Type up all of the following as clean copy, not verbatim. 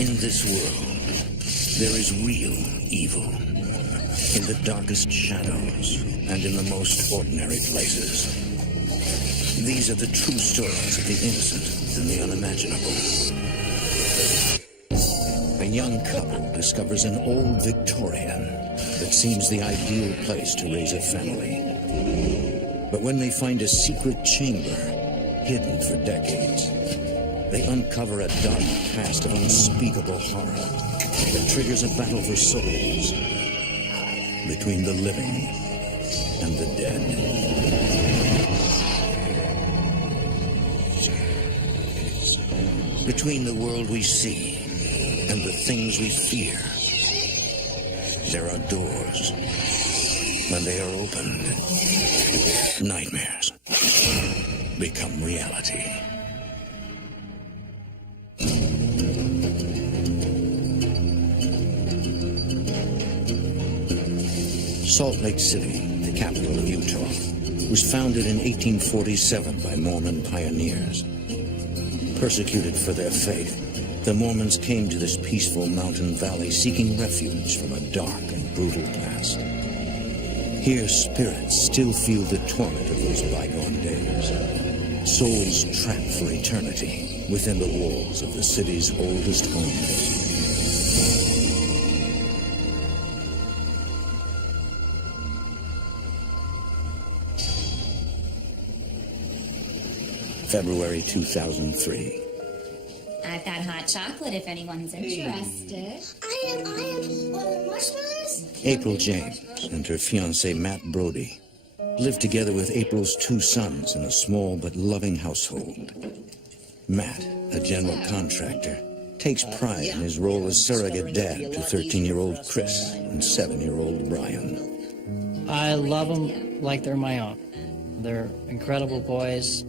In this world, there is real evil. In the darkest shadows and in the most ordinary places. These are the true stories of the innocent and the unimaginable. A young couple discovers an old Victorian that seems the ideal place to raise a family. But when they find a secret chamber hidden for decades, they uncover a dark past of unspeakable horror that triggers a battle for souls between the living and the dead. Between the world we see and the things we fear, there are doors. When they are opened, nightmares become reality. Salt Lake City, the capital of Utah, was founded in 1847 by Mormon pioneers. Persecuted for their faith, the Mormons came to this peaceful mountain valley seeking refuge from a dark and brutal past. Here, spirits still feel the torment of those bygone days. Souls trapped for eternity within the walls of the city's oldest homes. February 2003. I've got hot chocolate if anyone's interested. I am. Marshmallows? April James and her fiancé Matt Brody live together with April's 2 sons in a small but loving household. Matt, a general contractor, takes pride in his role as surrogate dad to 13-year-old Chris and 7-year-old Brian. I love them like they're my own. They're incredible boys.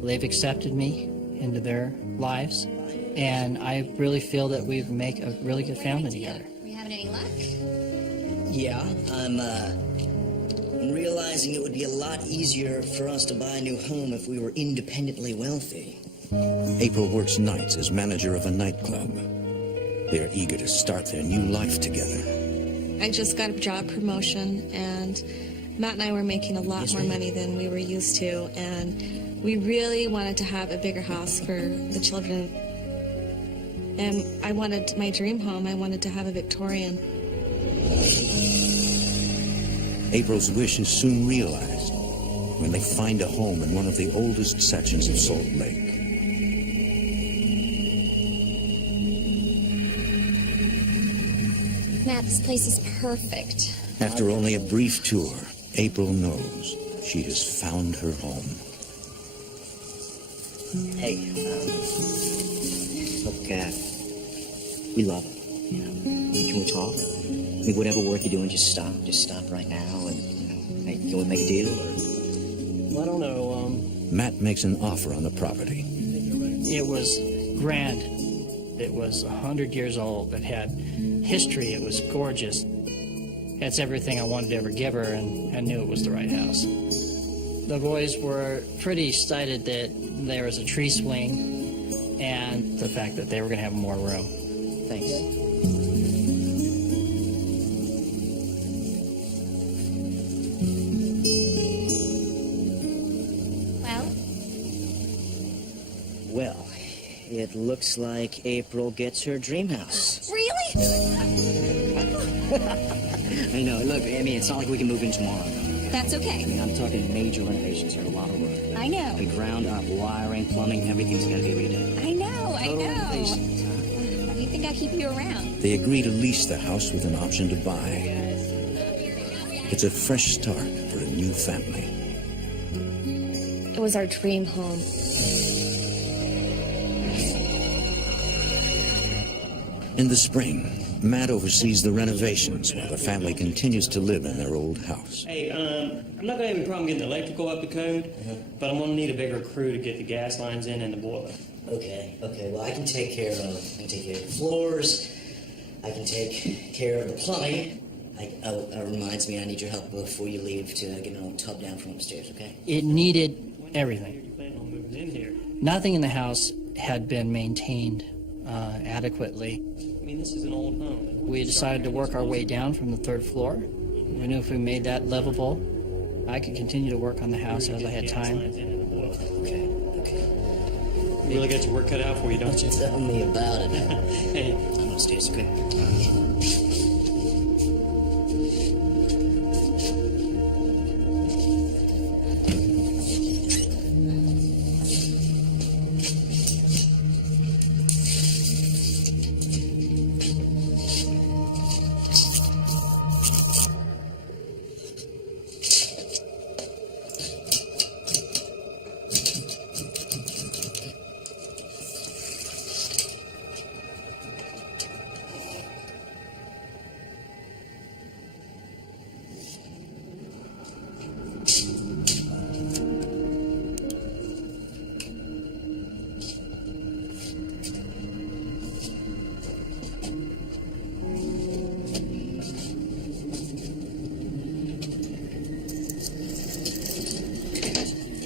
They've accepted me into their lives, and I really feel that we make a really good family together. Are you having any luck? Yeah, I'm realizing it would be a lot easier for us to buy a new home if we were independently wealthy. April works nights as manager of a nightclub. They're eager to start their new life together. I just got a job promotion, and Matt and I were making a lot more money than we were used to, and we really wanted to have a bigger house for the children. And I wanted my dream home. I wanted to have a Victorian. April's wish is soon realized when they find a home in one of the oldest sections of Salt Lake. Matt, this place is perfect. After only a brief tour, April knows she has found her home. Hey, look, we love him, you know. Can we talk? I mean, whatever work you're doing, just stop right now, and, hey, can we make a deal, or? Well, I don't know, Matt makes an offer on the property. it was grand. It was 100 years old. It had history. It was gorgeous. It's everything I wanted to ever give her, and I knew it was the right house. The boys were pretty excited that there was a tree swing and the fact that they were going to have more room. Thanks. Well, it looks like April gets her dream house. Really? I know. Look, I mean, it's not like we can move in tomorrow. That's okay. I mean, I'm talking major renovations here, a lot of work. I know. The ground up, wiring, plumbing, everything's got to be redone. I know. Total renovation. Why do you think I keep you around? They agree to lease the house with an option to buy. It's a fresh start for a new family. It was our dream home. In the spring, Matt oversees the renovations while the family continues to live in their old house. Hey, I'm not gonna have any problem getting the electrical up to code, but I'm gonna need a bigger crew to get the gas lines in and the boiler. Okay. Well, I can take care of the floors. I can take care of the plumbing. Reminds me, I need your help before you leave to get an old tub down from upstairs. Okay? It needed everything. You plan on moving in here? Nothing in the house had been maintained adequately. I mean, this is an old home. We decided to work our way down from the 3rd floor. We knew if we made that livable, I could continue to work on the house as I had time. Okay. You really got your work cut out for you, don't you? Tell me about it. Hey, I'm upstairs, okay?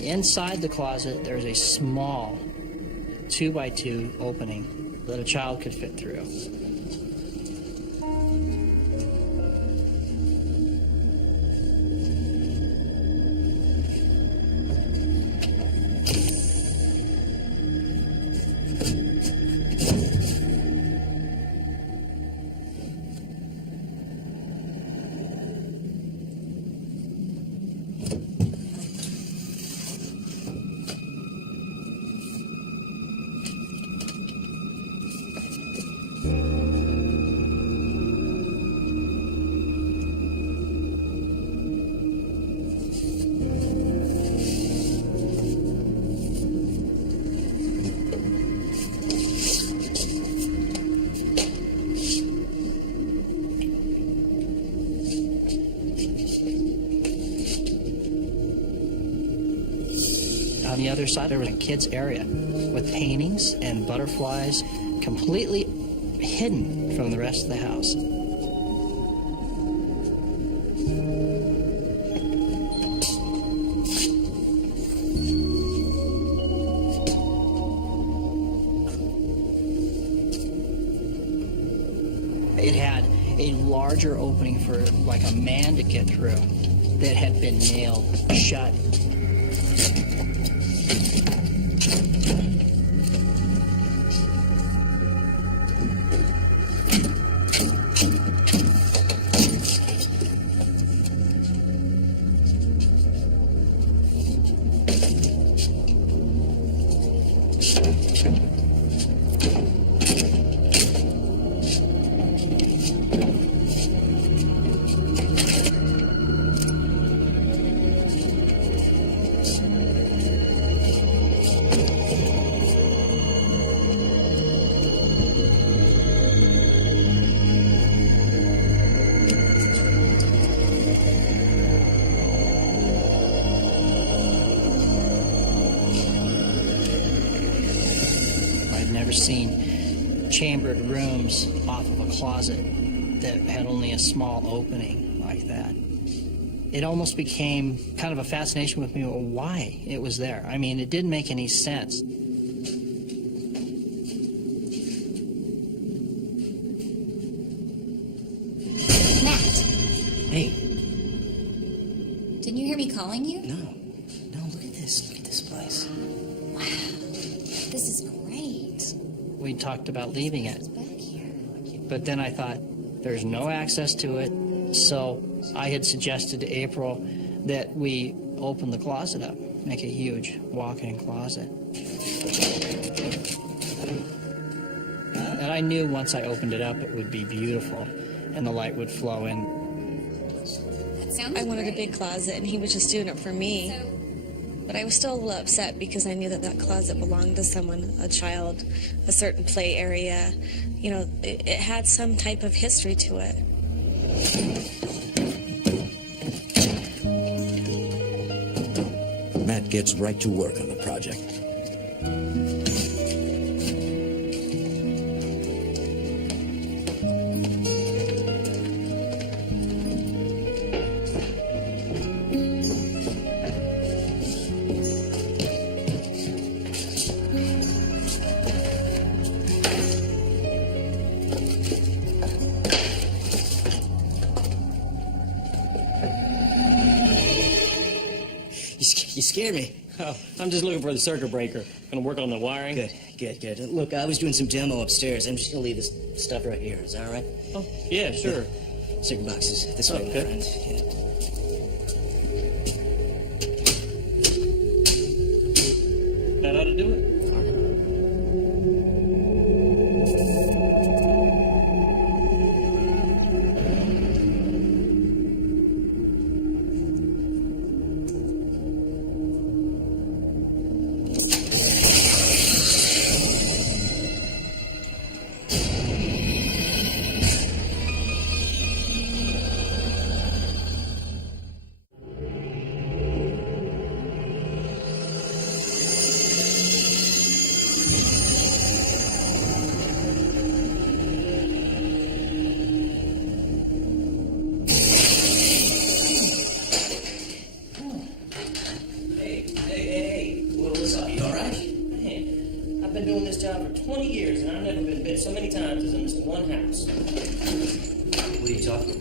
Inside the closet, there's a small 2x2 opening that a child could fit through. On the other side, there was a kids' area with paintings and butterflies completely hidden from the rest of the house. It had a larger opening for like a man to get through that had been nailed shut. Seen chambered rooms off of a closet that had only a small opening like that. It almost became kind of a fascination with me why it was there. I mean, it didn't make any sense. Matt, Hey, didn't you hear me calling you? no, look at this. Look at this place. Wow, this is great. We talked about leaving it, It's back here. but then I thought there's no access to it, so I had suggested to April that we open the closet up, make a huge walk-in closet. And I knew once I opened it up it would be beautiful and the light would flow in. That sounds I wanted a great. big closet, and he was just doing it for me. So, But I was still a little upset because I knew that that closet belonged to someone, a child, a certain play area. You know, it had some type of history to it. Matt gets right to work on the project. You scared me. Oh, I'm just looking for the circuit breaker. Gonna work on the wiring. Good. Look, I was doing some demo upstairs. I'm just gonna leave this stuff right here. Is that all right? Oh, yeah, sure. Circuit boxes this way, my Okay. friend. Yeah. That ought to do it. Hey. What's up? You all right? Man, I've been doing this job for 20 years, and I've never been bit so many times as in this one house. What are you talking?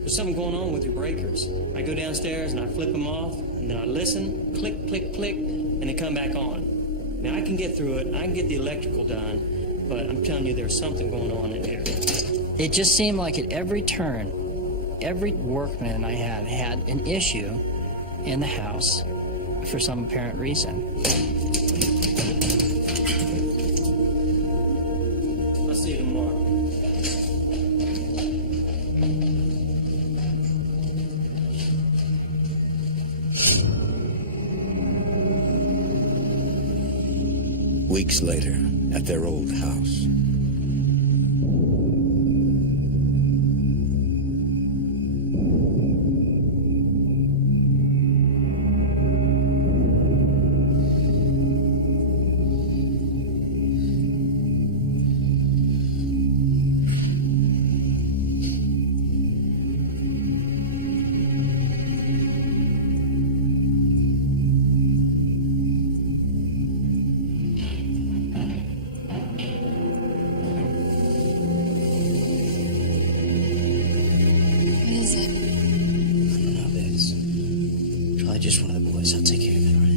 There's something going on with your breakers. I go downstairs and I flip them off, and then I listen, click, click, click, and they come back on. Now, I can get through it. I can get the electrical done, but I'm telling you, there's something going on in here. It just seemed like at every turn, every workman I had an issue in the house for some apparent reason. I'll see you tomorrow. Weeks later, at their old house. What is it? I don't know, babe. It's probably just one of the boys. I'll take care of it, all right?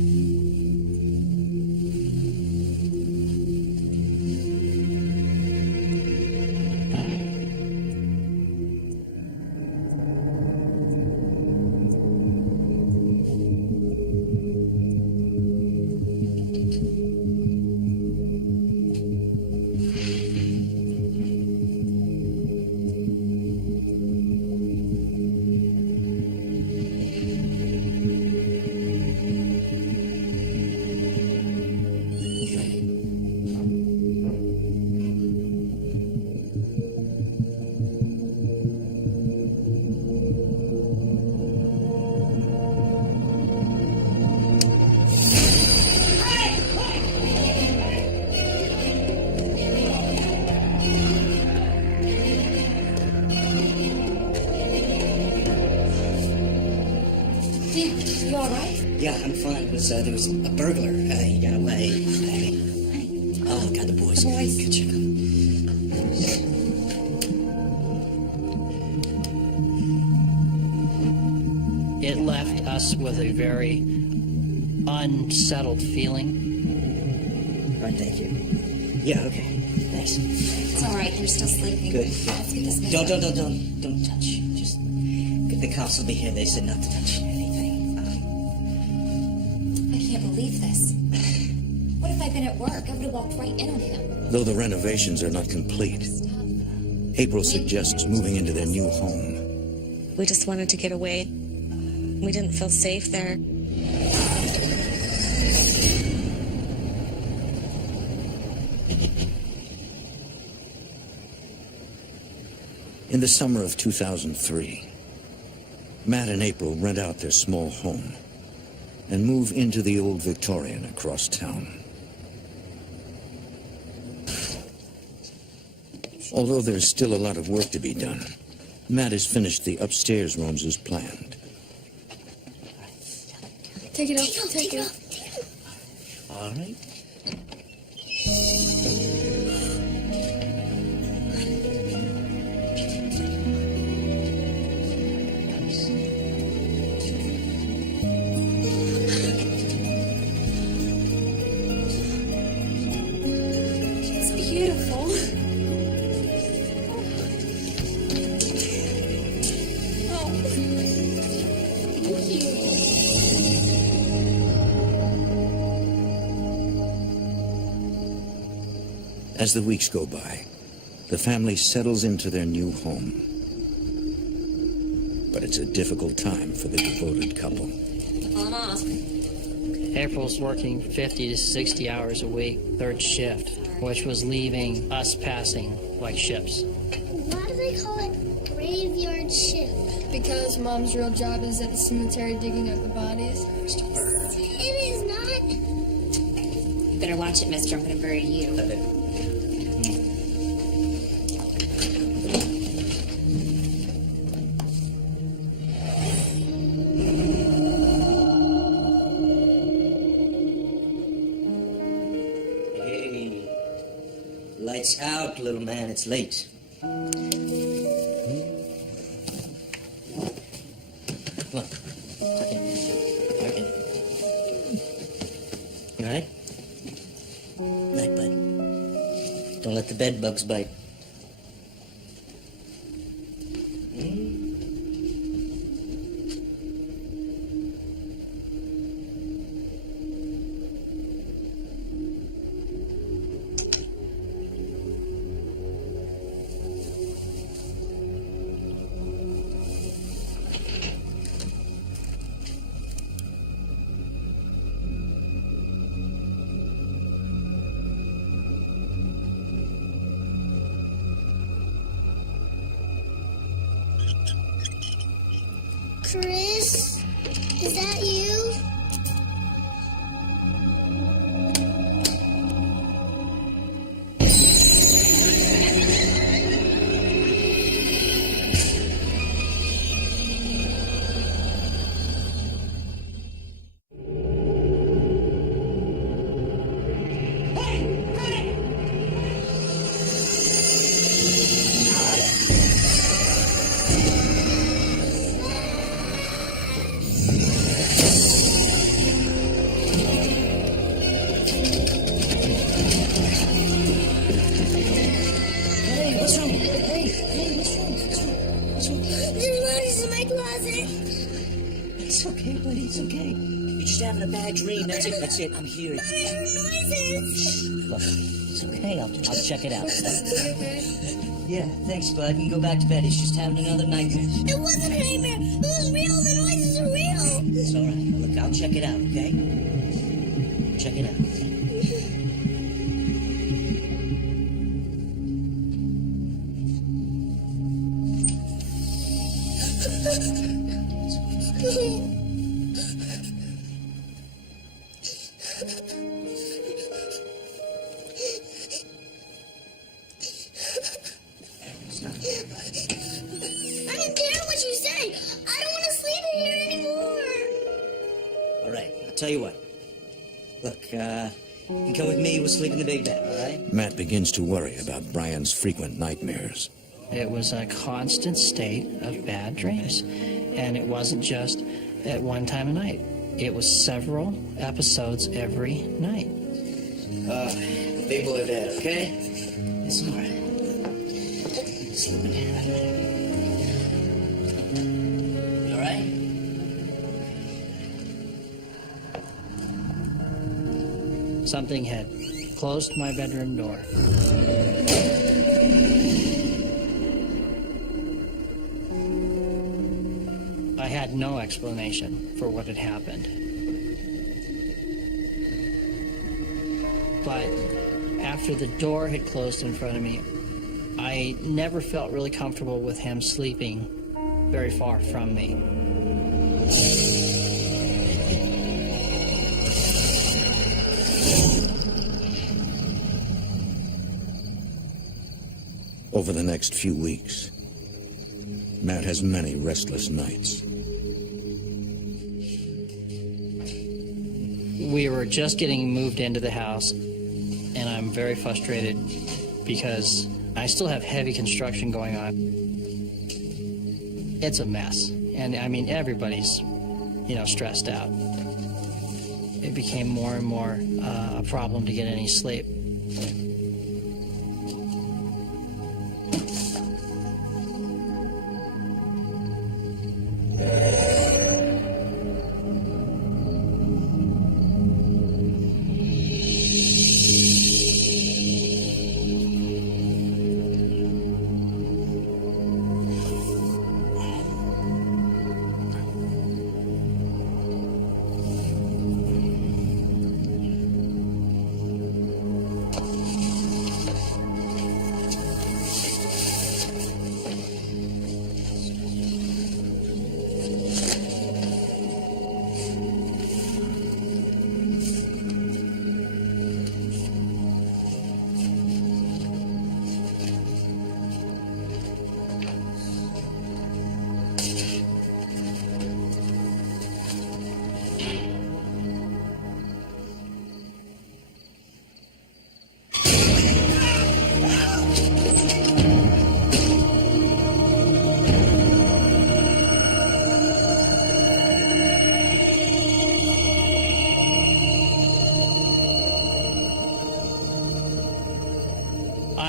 You all right? Yeah, I'm fine. There was a burglar. He got away. Oh, God, the boys. Boys. Good check on. It left us with a very unsettled feeling. All right, thank you. Yeah, okay. Thanks. It's all right. You're still sleeping. Good. Let's get this Don't touch. Just the cops will be here. They said not to touch anything. I can't believe this. What if I'd been at work? I would have walked right in on him. Though the renovations are not complete, April suggests moving into their new home. We just wanted to get away. We didn't feel safe there. In the summer of 2003, Matt and April rent out their small home and move into the old Victorian across town. Although there's still a lot of work to be done, Matt has finished the upstairs rooms as planned. Take it off. Take it off. All right. As the weeks go by, the family settles into their new home. But it's a difficult time for the devoted couple. On off. April's working 50 to 60 hours a week, third shift, which was leaving us passing like ships. Why do they call it graveyard shift? Because Mom's real job is at the cemetery digging up the bodies. It is not. You better watch it, mister. I'm gonna bury you. Hey, lights out, little man. It's late. Come on. Tuck in. You all right? Night, bud. Don't let the bed bugs bite. Chris, is that you? There's monkeys in my closet. It's okay, buddy. It's okay. You're just having a bad dream. That's it. That's it. I'm here. I heard noises. Look, it's okay. I'll check it out. Okay. Yeah, thanks, bud. You can go back to bed. He's just having another nightmare. It wasn't a nightmare. It was real. The noises are real. It's all right. Look, I'll check it out, okay? Check it out. Stop. I don't care what you say. I don't want to sleep in here anymore. All right, I'll tell you what. Look, you can come with me. We'll sleep in the big bed, all right? Matt begins to worry about Brian's frequent nightmares. It was a constant state of bad dreams. And it wasn't just at one time a night. It was several episodes every night. Big boy bed, okay? It's all right. Sleep in here. You all right? Something had closed my bedroom door. I had no explanation for what had happened. But after the door had closed in front of me, I never felt really comfortable with him sleeping very far from me. Over the next few weeks, Matt has many restless nights. We were just getting moved into the house, and I'm very frustrated because I still have heavy construction going on. It's a mess, and I mean, everybody's, stressed out. It became more and more a problem to get any sleep.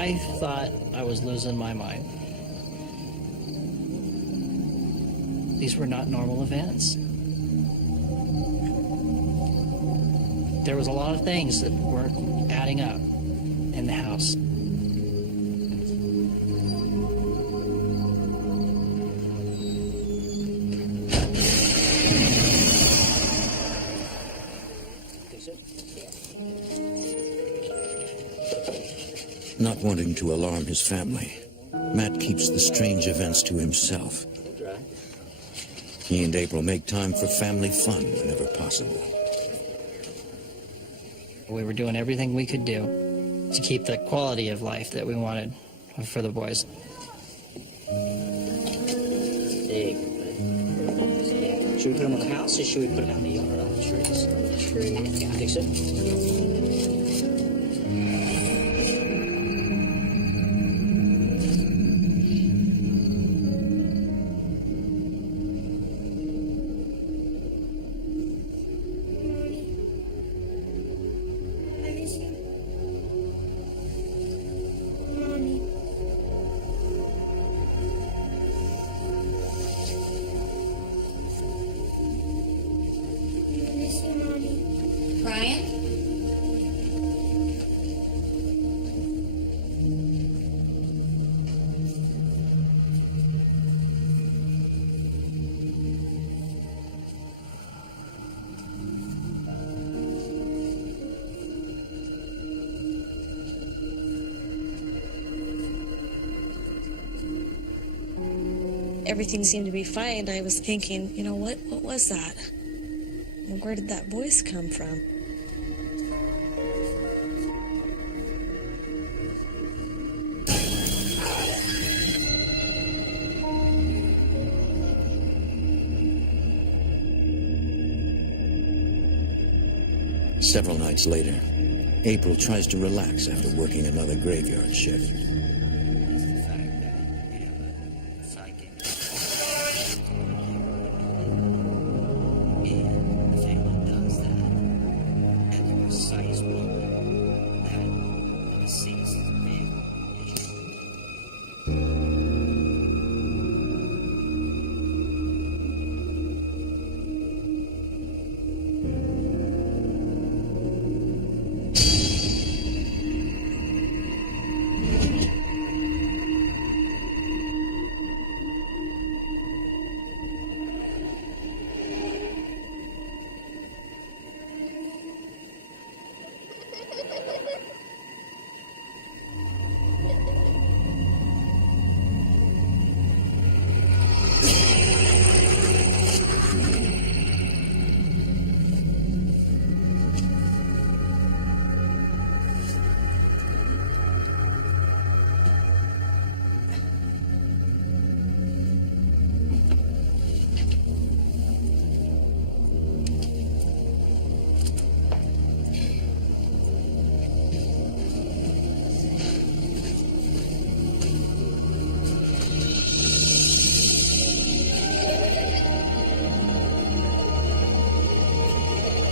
I thought I was losing my mind. These were not normal events. There was a lot of things that weren't adding up in the house. Not wanting to alarm his family, Matt keeps the strange events to himself. He and April make time for family fun whenever possible. We were doing everything we could do to keep the quality of life that we wanted for the boys. Should we put them on the house or should we put them out in the yard on the trees? I think so. Brian? Everything seemed to be fine. I was thinking, you know, what was that? And where did that voice come from? Several nights later, April tries to relax after working another graveyard shift.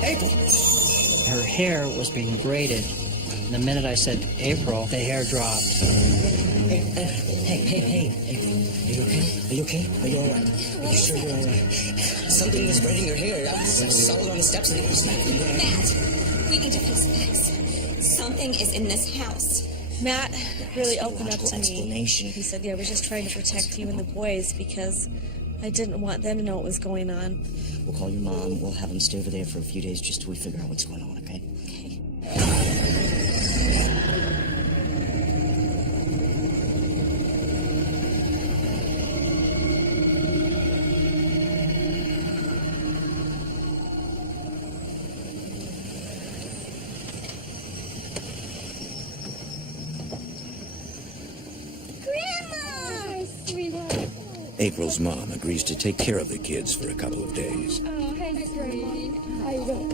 April! Her hair was being braided. The minute I said April, the hair dropped. Hey, April. Are you okay? Are you okay? Are you all right? Are you sure you're all right? Something was braiding your hair. I saw it on the steps of the house. Matt, we need to face facts. Something is in this house. Matt really opened up to me. Explanation. He said, yeah, I was just trying to protect you and the boys because I didn't want them to know what was going on. We'll call your mom. We'll have them stay over there for a few days just till we figure out what's going on, okay? April's mom agrees to take care of the kids for a couple of days. Oh, hey, sweetie. How you doing?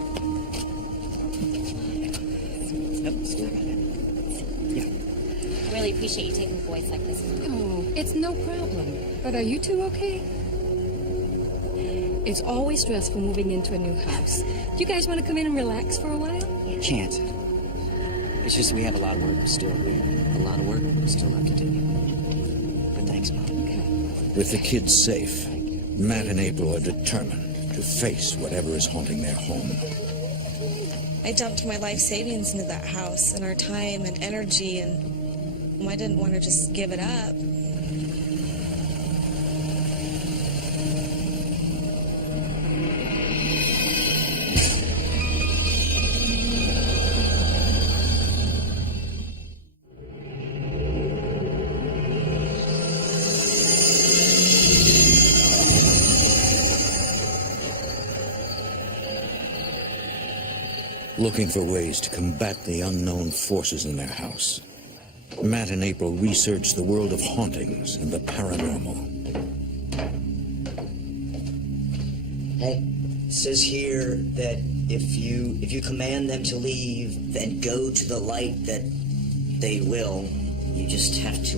I really appreciate you taking the boys like this. Oh, it's no problem. But are you two okay? It's always stressful moving into a new house. You guys want to come in and relax for a while? Can't. It's just we have a lot of work still left to do. But thanks, Mom. With the kids safe, Matt and April are determined to face whatever is haunting their home. I dumped my life savings into that house and our time and energy, and I didn't want to just give it up. Looking for ways to combat the unknown forces in their house, Matt and April research the world of hauntings and the paranormal. Hey, it says here that if you command them to leave and go to the light, that they will. You just have to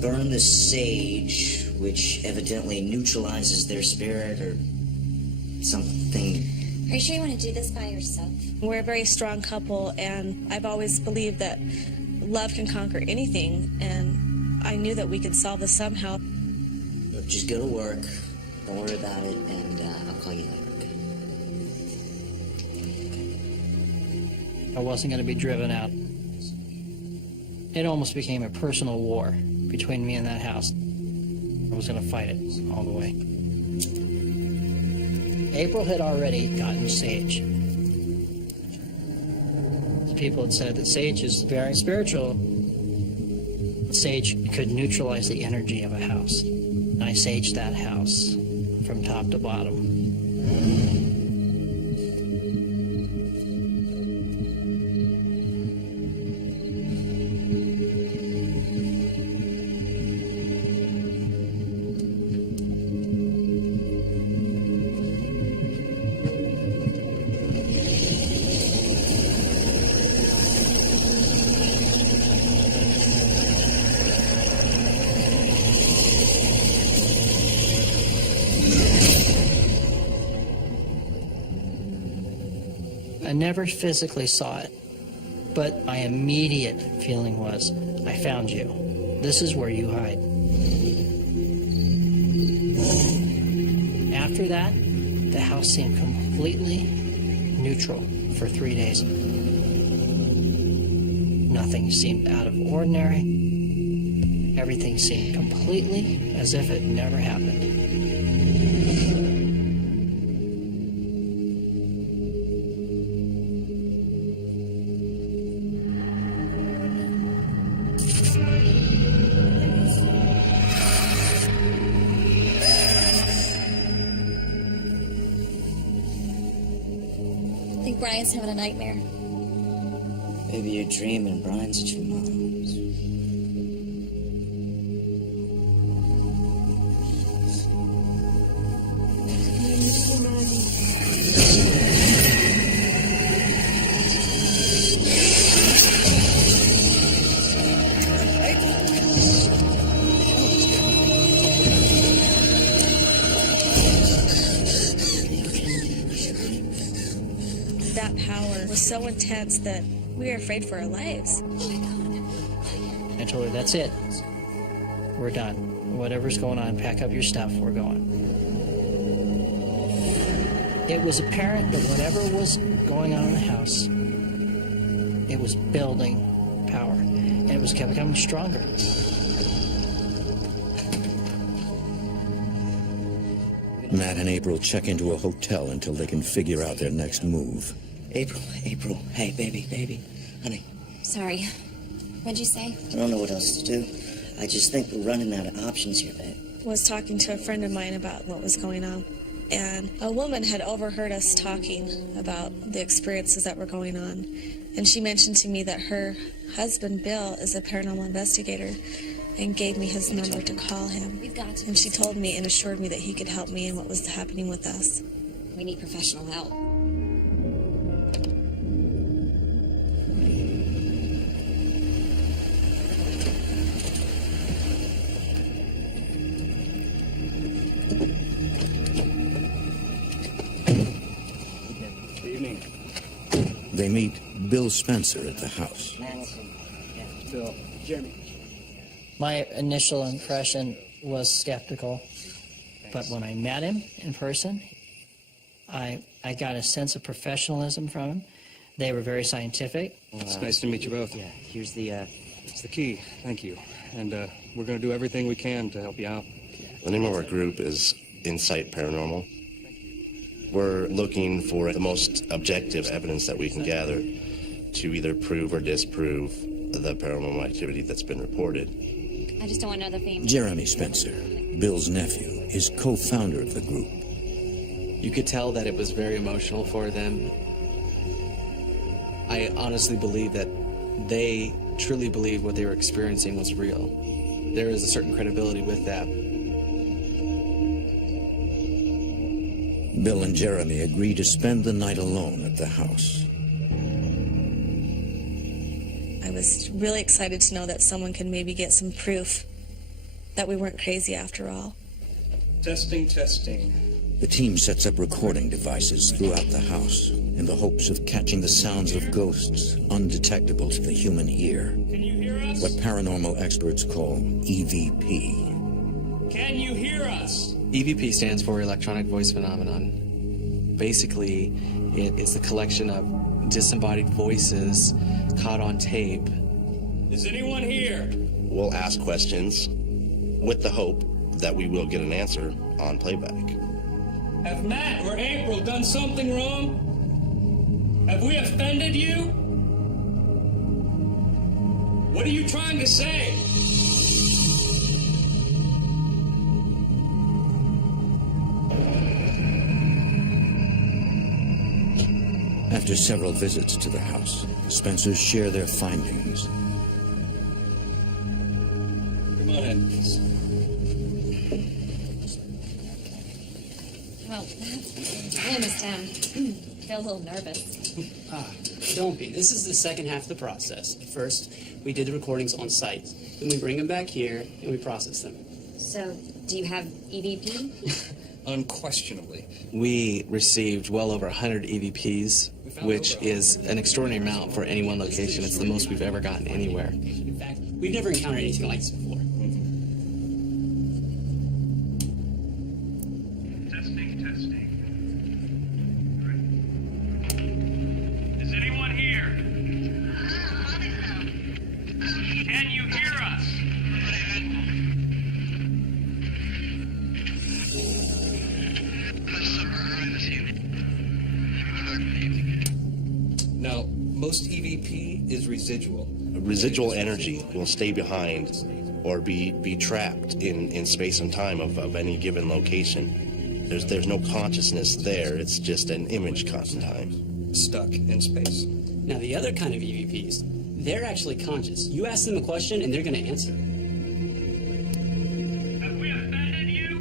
burn the sage, which evidently neutralizes their spirit or something. Are you sure you want to do this by yourself? We're a very strong couple, and I've always believed that love can conquer anything, and I knew that we could solve this somehow. Look, just go to work. Don't worry about it, and I'll call you later, okay? I wasn't going to be driven out. It almost became a personal war between me and that house. I was going to fight it all the way. April had already gotten sage. People had said that sage is very spiritual. Sage could neutralize the energy of a house. And I saged that house from top to bottom. I never physically saw it, but my immediate feeling was, I found you. This is where you hide. After that, the house seemed completely neutral for 3 days. Nothing seemed out of ordinary. Everything seemed completely as if it never happened. I think Brian's having a nightmare. Maybe you're dreaming Brian's at your mom's. That power was so intense that we were afraid for our lives. I told her, that's it. We're done. Whatever's going on, pack up your stuff, we're going. It was apparent that whatever was going on in the house, it was building power, and it was becoming stronger. Matt and April check into a hotel until they can figure out their next move. April, hey, baby, honey. Sorry. What'd you say? I don't know what else to do. I just think we're running out of options here, babe. Was talking to a friend of mine about what was going on, and a woman had overheard us talking about the experiences that were going on, and she mentioned to me that her husband Bill is a paranormal investigator and gave me his number to call him. We've got to. And she told me and assured me that he could help me in what was happening with us. We need professional help. Good evening. They meet Bill Spencer at the house. Bill, Jeremy. My initial impression was skeptical, but when I met him in person, I got a sense of professionalism from him. They were very scientific. It's nice to meet you both. Yeah, here's the, It's the key. Thank you. And we're going to do everything we can to help you out. The name of our group is Insight Paranormal. We're looking for the most objective evidence that we can gather to either prove or disprove the paranormal activity that's been reported. I just don't want another family. Jeremy Spencer, Bill's nephew, is co-founder of the group. You could tell that it was very emotional for them. I honestly believe that they truly believed what they were experiencing was real. There is a certain credibility with that. Bill and Jeremy agree to spend the night alone at the house. I was really excited to know that someone could maybe get some proof that we weren't crazy after all. Testing. The team sets up recording devices throughout the house in the hopes of catching the sounds of ghosts undetectable to the human ear. Can you hear us? What paranormal experts call EVP. Can you hear us? EVP stands for Electronic Voice Phenomenon. Basically, it is the collection of disembodied voices caught on tape. Is anyone here? We'll ask questions with the hope that we will get an answer on playback. Have Matt or April done something wrong? Have we offended you? What are you trying to say? After several visits to the house, Spencers share their findings. Come on in. Well, I understand. Feel a little nervous. Don't be. This is the second half of the process. First, we did the recordings on site. Then we bring them back here and we process them. So, do you have EVP? Unquestionably. We received well over 100 EVPs, which is an extraordinary amount for any one location. It's the most we've ever gotten anywhere. In fact, we've never encountered anything like this before. Testing. Is anyone here? Can you hear us? Now, most EVP is residual. Residual energy will stay behind or be trapped in space and time of any given location. There's no consciousness there. It's just an image caught in time. Stuck in space. Now, the other kind of EVPs, they're actually conscious. You ask them a question and they're going to answer. Have we offended you?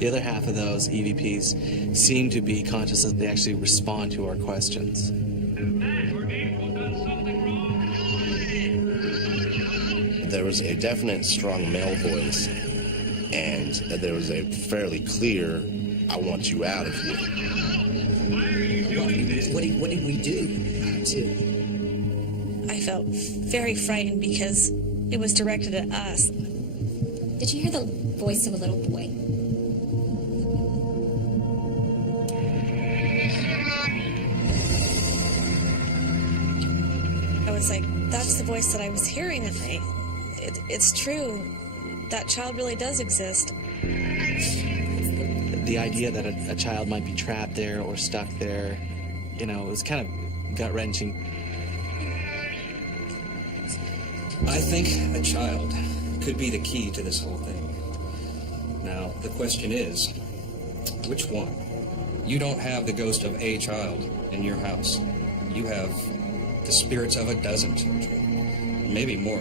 The other half of those EVPs seem to be conscious as they actually respond to our questions. Have Matt or April done something wrong? There was a definite strong male voice, and there was a fairly clear, "I want you out of here." What did we do to? I felt very frightened because it was directed at us. Did you hear the voice of a little boy? I was like, that's the voice that I was hearing at night. It's true. That child really does exist. The idea that a child might be trapped there or stuck there, it was kind of gut-wrenching. I think a child could be the key to this whole thing. Now, the question is, which one? You don't have the ghost of a child in your house. You have the spirits of a dozen children, maybe more.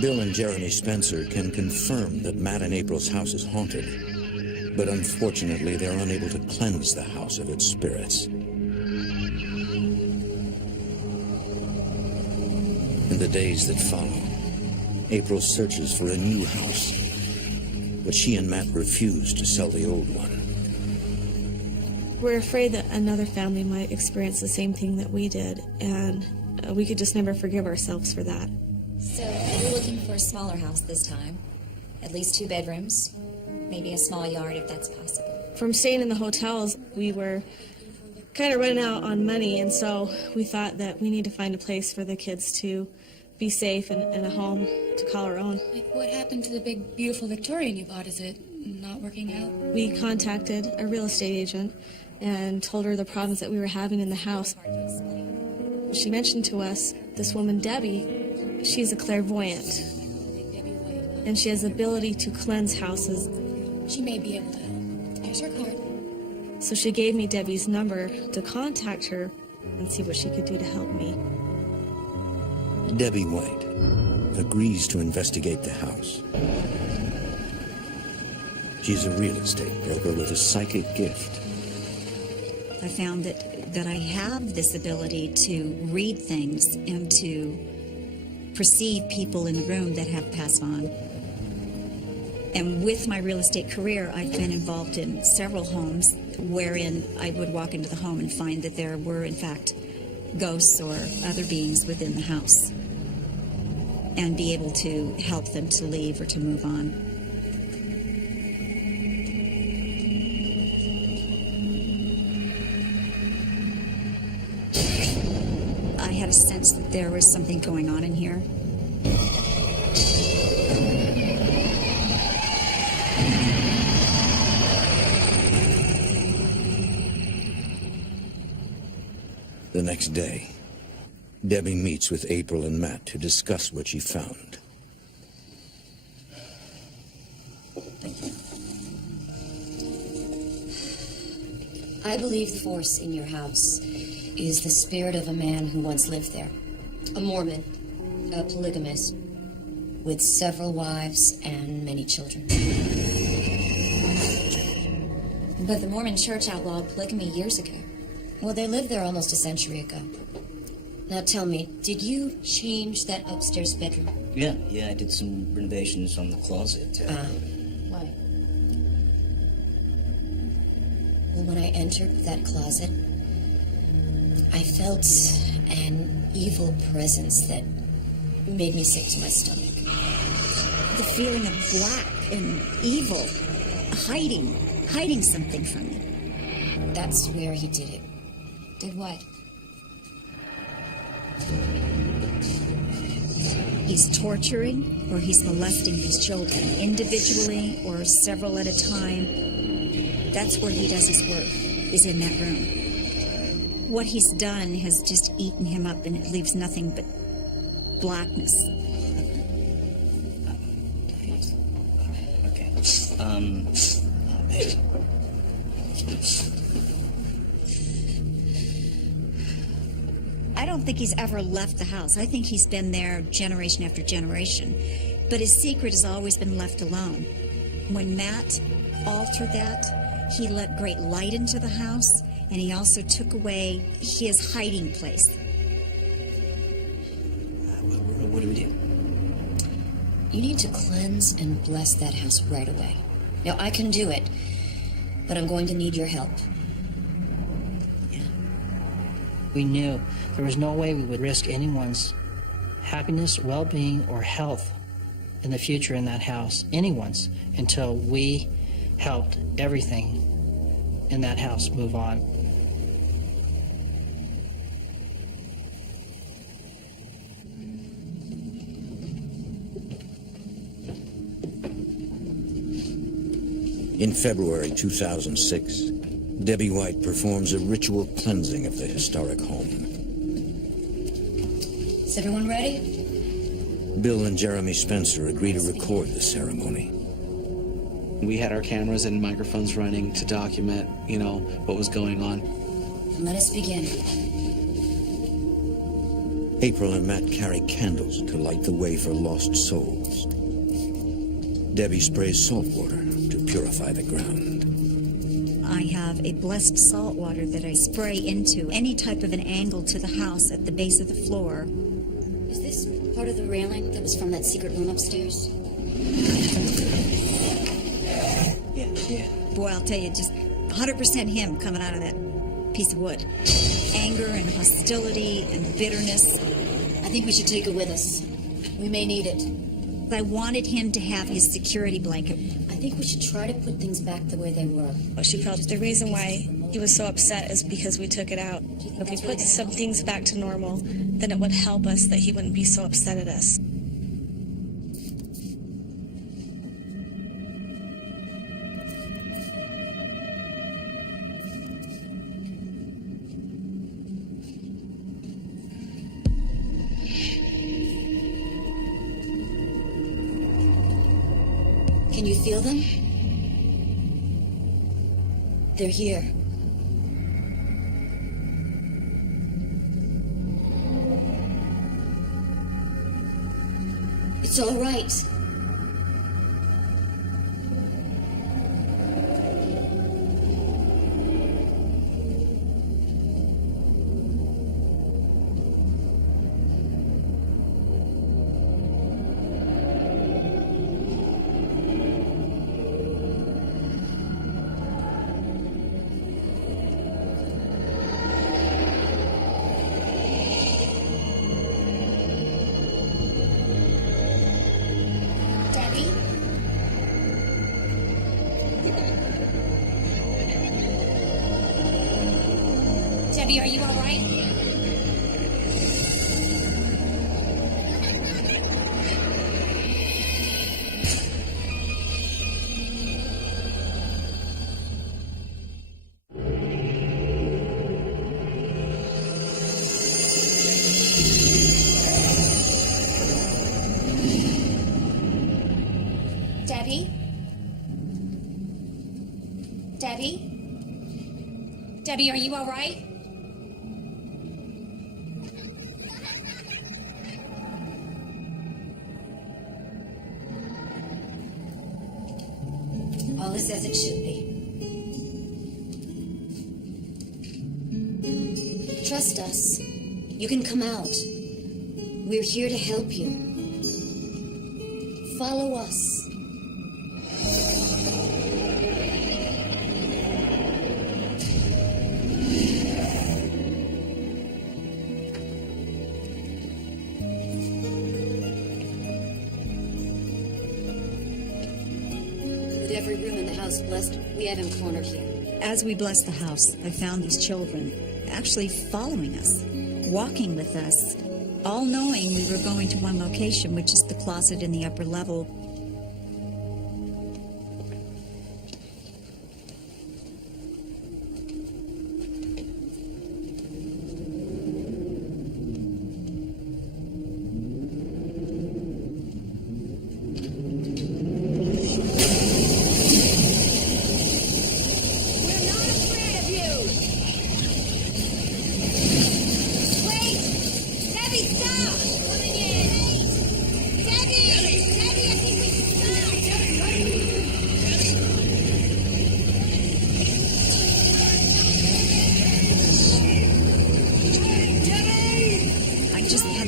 Bill and Jeremy Spencer can confirm that Matt and April's house is haunted, but unfortunately they're unable to cleanse the house of its spirits. In the days that follow, April searches for a new house, but she and Matt refuse to sell the old one. We're afraid that another family might experience the same thing that we did, and we could just never forgive ourselves for that. So we're looking for a smaller house this time. At least 2 bedrooms, maybe a small yard if that's possible. From staying in the hotels, we were kind of running out on money, and so we thought that we need to find a place for the kids to be safe and a home to call our own. Like, what happened to the big, beautiful Victorian you bought? Is it not working out? We contacted a real estate agent and told her the problems that we were having in the house. She mentioned to us this woman, Debbie. She's a clairvoyant, and she has the ability to cleanse houses. She may be able to help. Here's her card. So she gave me Debbie's number to contact her and see what she could do to help me. Debbie White agrees to investigate the house. She's a real estate broker with a psychic gift. I found that I have this ability to read things and to perceive people in the room that have passed on. And with my real estate career, I've been involved in several homes wherein I would walk into the home and find that there were, in fact, ghosts or other beings within the house, and be able to help them to leave or to move on. I had a sense that there was something going on in here. The next day, Debbie meets with April and Matt to discuss what she found. I believe the force in your house is the spirit of a man who once lived there. A Mormon, a polygamist, with several wives and many children. But the Mormon church outlawed polygamy years ago. Well, they lived there almost a century ago. Now tell me, did you change that upstairs bedroom? Yeah, I did some renovations on the closet. Why? Well, when I entered that closet, I felt an evil presence that made me sick to my stomach. The feeling of black and evil, hiding something from you. That's where he did it. Did what? He's torturing or he's molesting these children, individually or several at a time. That's where he does his work, is in that room. What he's done has just eaten him up, and it leaves nothing but blackness. Okay. I don't think he's ever left the house. I think he's been there generation after generation. But his secret has always been left alone. When Matt altered that, he let great light into the house, and he also took away his hiding place. What do we do? You need to cleanse and bless that house right away. Now, I can do it, but I'm going to need your help. We knew there was no way we would risk anyone's happiness, well-being, or health in the future in that house, anyone's, until we helped everything in that house move on. In February 2006, Debbie White performs a ritual cleansing of the historic home. Is everyone ready? Bill and Jeremy Spencer agree to record the ceremony. We had our cameras and microphones running to document, what was going on. Let us begin. April and Matt carry candles to light the way for lost souls. Debbie sprays salt water to purify the ground. I have a blessed salt water that I spray into any type of an angle to the house at the base of the floor. Is this part of the railing that was from that secret room upstairs? Yeah. Boy, I'll tell you, just 100% him coming out of that piece of wood. Anger and hostility and bitterness. I think we should take it with us. We may need it. I wanted him to have his security blanket. I think we should try to put things back the way they were. She felt the reason why he was so upset is because we took it out. If we put some things back to normal, then it would help us that he wouldn't be so upset at us. Can you feel them? They're here. It's all right. Debbie, are you all right? Debbie? Debbie? Debbie, are you all right? All is as it should be. Trust us. You can come out. We're here to help you. Follow us. With every room in the house blessed, we have him cornered here. As we blessed the house, I found these children actually following us, walking with us, all knowing we were going to one location, which is the closet in the upper level.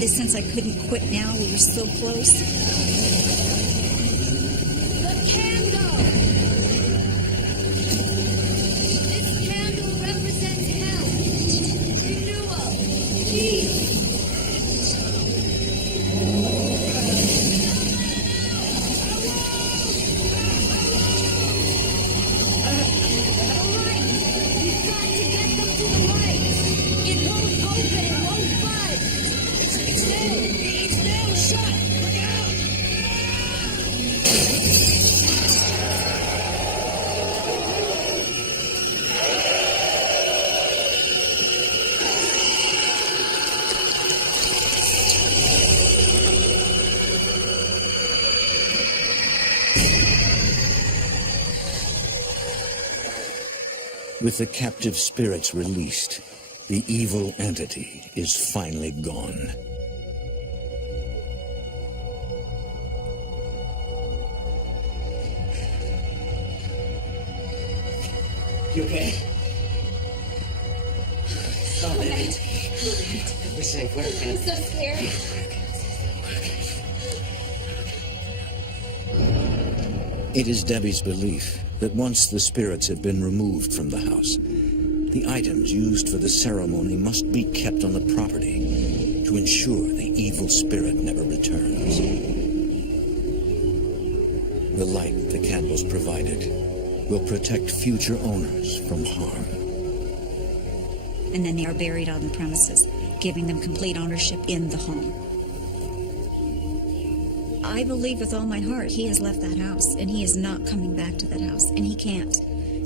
Since I couldn't quit now, we were so close. The candle! This candle represents health, renewal, peace. Alright, we've got to get them to the light. It won't open, it won't budge. It's now shut! Look out! With the captive spirits released, the evil entity is finally gone. You okay? Stop it. We're safe. We're okay. I'm so scared. It is Debbie's belief that once the spirits have been removed from the house, the items used for the ceremony must be kept on the property to ensure the evil spirit never returns. The light the candles provided will protect future owners from harm. And then they are buried on the premises, giving them complete ownership in the home. I believe with all my heart he has left that house, and he is not coming back to that house, and he can't.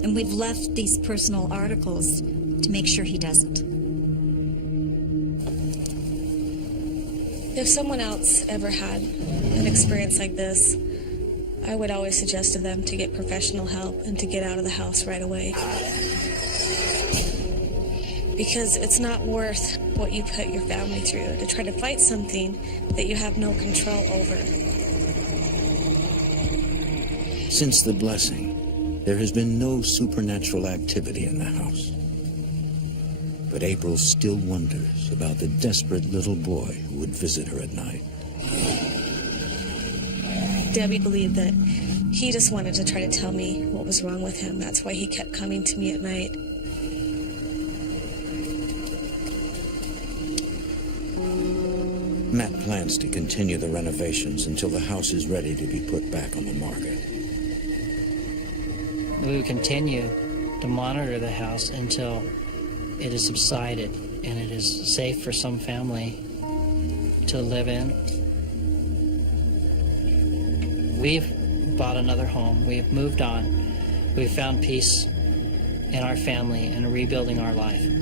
And we've left these personal articles to make sure he doesn't. If someone else ever had an experience like this, I would always suggest to them to get professional help and to get out of the house right away. Because it's not worth what you put your family through to try to fight something that you have no control over. Since the blessing, there has been no supernatural activity in the house. But April still wonders about the desperate little boy who would visit her at night. Debbie believed that he just wanted to try to tell me what was wrong with him. That's why he kept coming to me at night. Matt plans to continue the renovations until the house is ready to be put back on the market. We will continue to monitor the house until it is subsided and it is safe for some family to live in. We've bought another home. We've moved on. We've found peace in our family and rebuilding our life.